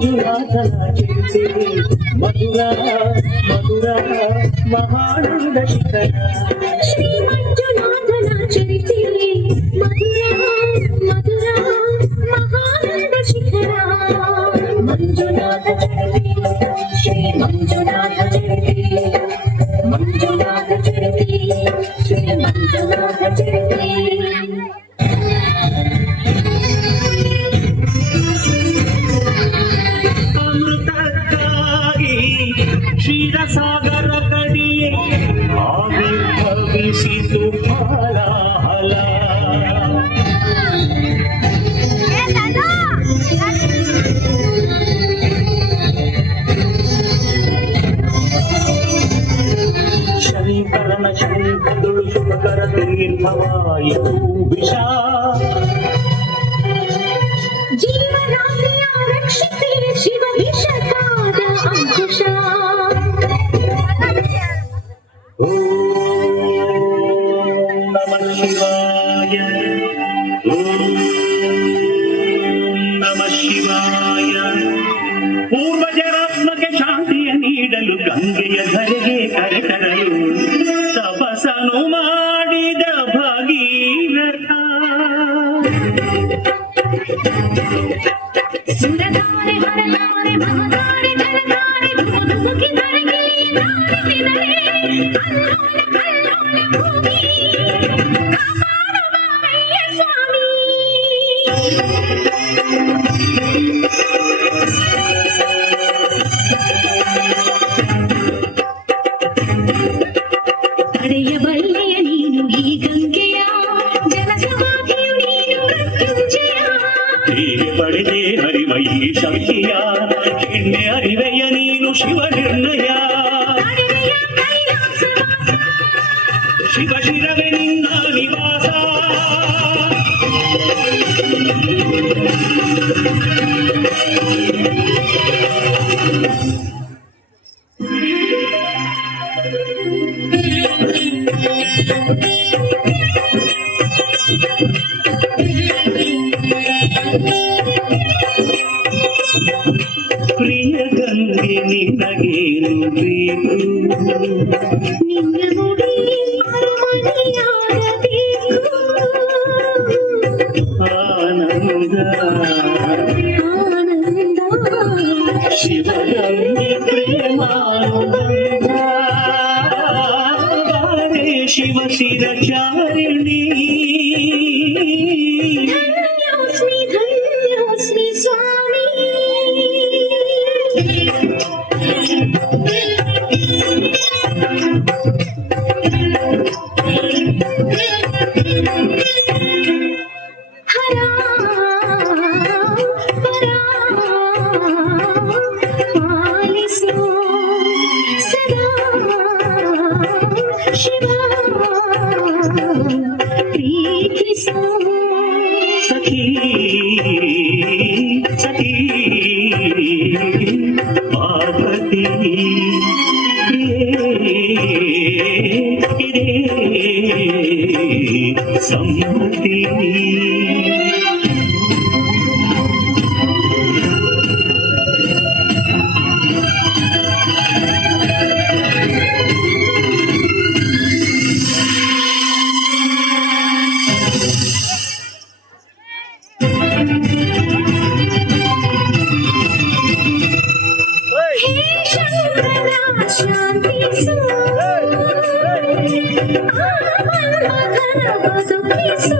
ಮಂಜುನಾಥನ ಚಿಂತೆ ಮಧುರ ಮಧುರ ಮಹಾನಂದ ಶಿಖರ ಶ್ರೀ ಮಂಜುನಾಥನ ಚರಿತೆ ಮಧುರ ಮಧುರ ಮಹಾನಂದ ಶಿಖರ ಮಂಜುನಾಥ ಚರಿತೆ ಶ್ರೀ ಮಂಜುನಾಥ ಚರಿತೆ ಮಂಜುನಾಥ ಚರಿತೆ ಶ್ರೀ ಮಂಜುನಾಥ ಚರಿತೆ ಕ್ಷೀರಸಾಗರ ಕಡಿಯೇ ಆವಿರ್ಭವಿಸಿತು ಹಲಾಹಲ ಶಂಕರನ ಶಂಕದುಳು ಶುಭಕರ ತೀರ್ಥವಾಯಿತು ವಿಷ ಜೀವರಾಶಿಯ ರಕ್ಷಿಸಿ ಶಿವ ವಿಷಕಾದ ಅಂಕುಶ ನಮಃ ಶಿವಾಯ ನಮಃ ಶಿವಾಯ ಪೂರ್ವಜರಾತ್ಮಕ್ಕೆ ಶಾಂತಿಯ ನೀಡಲು ಗಂಗೆಯ ಧರೆಗೆ ಕರೆತರಲು ತಪಸ್ಸನು ಮಾಡಿದ ಭಗೀರಥ ಸುರಧಾರೆ ಹರಧಾರೆ ಮಹಧಾರೆ ಧನಧಾರೆ ಧುಮುಕಿ ಧರೆಗೆ ಧಾರಿಸಿದರೆ ಅಲ್ಲೋಲ ಕಲ್ಲೋಲ ಭೂಮಿ ಕಾಪಾಡುವಯ್ಯ ಸ್ವಾಮಿ ತಡೆಯಬಲ್ಲೆಯ ನೀನು ಈ ಗಂಗೆಯ ಜಲಸಮಾಧಿಯು ನೀನು ಮೃತ್ಯುಂಜಯ ಹೀಗೆ ಪಡೆದೇ ಹರಿವ ಈ ಶಕ್ತಿಯ ಎಣ್ಣೆ ಅರಿವೆಯ ನೀನು ಶಿವ ನಿರ್ಣಯ ತಡೆದೆಯ ಕೈಲಾಸವಾಸ ಶಿವ ಶಿರವೇ ನಿನ್ನ ನಿವಾಸ ಪ್ರಿಯ ಗಂಗೆ ನಿನಗೇನು ಬೇಕು ನಿನ್ನ ಮುಡಿ ಅರಮನೆಯಾಗಬೇಕು ಆನಂದ ಆನಂದ ಶಿವಗಂಗೆ ಪ್ರೇಮಾನಂದ ಶಿವ ಶಿರಚಾರಿಣಿ ಧನ್ಯೋಸ್ಮಿ ಸ್ವಾಮಿ ಹರ ಪಾಲಿಸು ಸದಾ ಶಿವ ಪ್ರೀತಿಸು ಸಖಿ ಸಖಿ ಪಾರ್ವತಿ ಇದೇ ಸಮ್ಮತಿ ಹೇ ಶಂಕರ ಶಾಂತಿಸು ಆ ಮನ್ಮಥನ ಬದುಕಿಸು